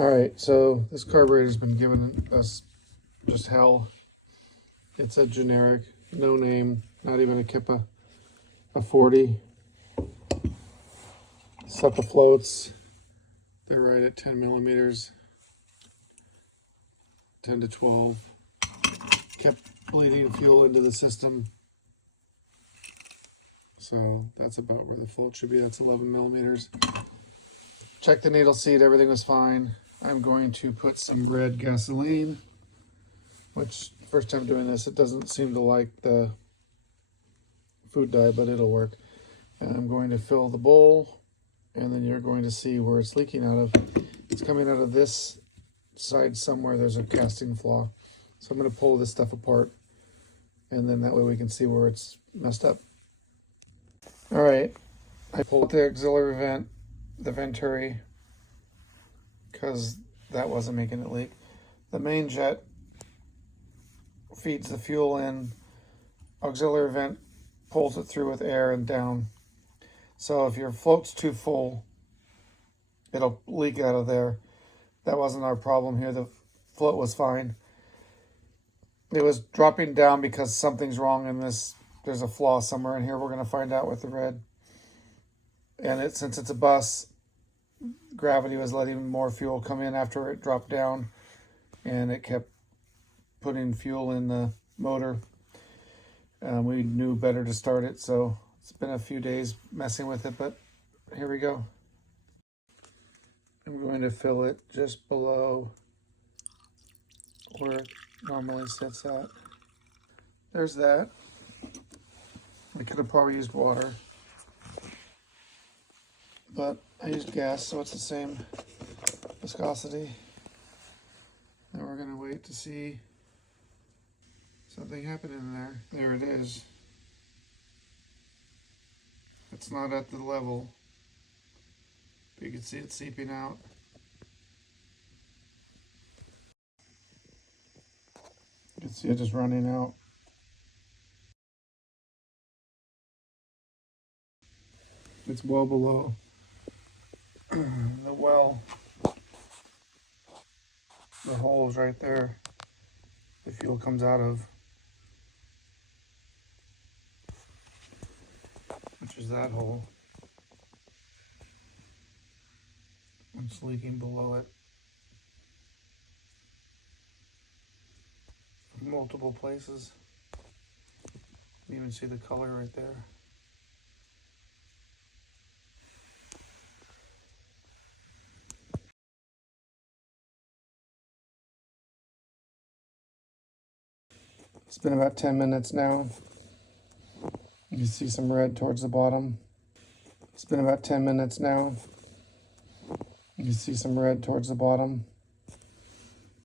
Alright, so this carburetor's been giving us just hell. It's a generic, no name, not even a Kippa, a 40. Set the floats, they're right at 10 millimeters, 10 to 12. Kept bleeding fuel into the system. So that's about where the float should be, that's 11 millimeters. Check the needle seat, everything was fine. I'm going to put some red gasoline, which first time doing this, it doesn't seem to like the food dye, but it'll work. And I'm going to fill the bowl, and then you're going to see where it's leaking out of. It's coming out of this side somewhere, there's a casting flaw. So I'm going to pull this stuff apart, and then that way we can see where it's messed up. All right, I pulled the auxiliary vent, the venturi, because that wasn't making it leak. The main jet feeds the fuel in, auxiliary vent pulls it through with air and down. So if your float's too full, it'll leak out of there. That wasn't our problem here. The float was fine. It was dropping down because something's wrong in this. There's a flaw somewhere in here. We're going to find out with the red. And since it's a bus, gravity was letting more fuel come in after it dropped down, and it kept putting fuel in the motor. We knew better to start it, so it's been a few days messing with it, but here we go. I'm going to fill it just below where it normally sits at. There's that. I could have probably used water, but I used gas, so it's the same viscosity. Now we're going to wait to see something happen in there. There it is. It's not at the level, but you can see it seeping out. You can see it just running out. It's well below the well. The hole is right there. The fuel comes out of, which is that hole. It's leaking below it. Multiple places. You can even see the color right there. It's been about 10 minutes now. You can see some red towards the bottom. It's been about 10 minutes now. You can see some red towards the bottom.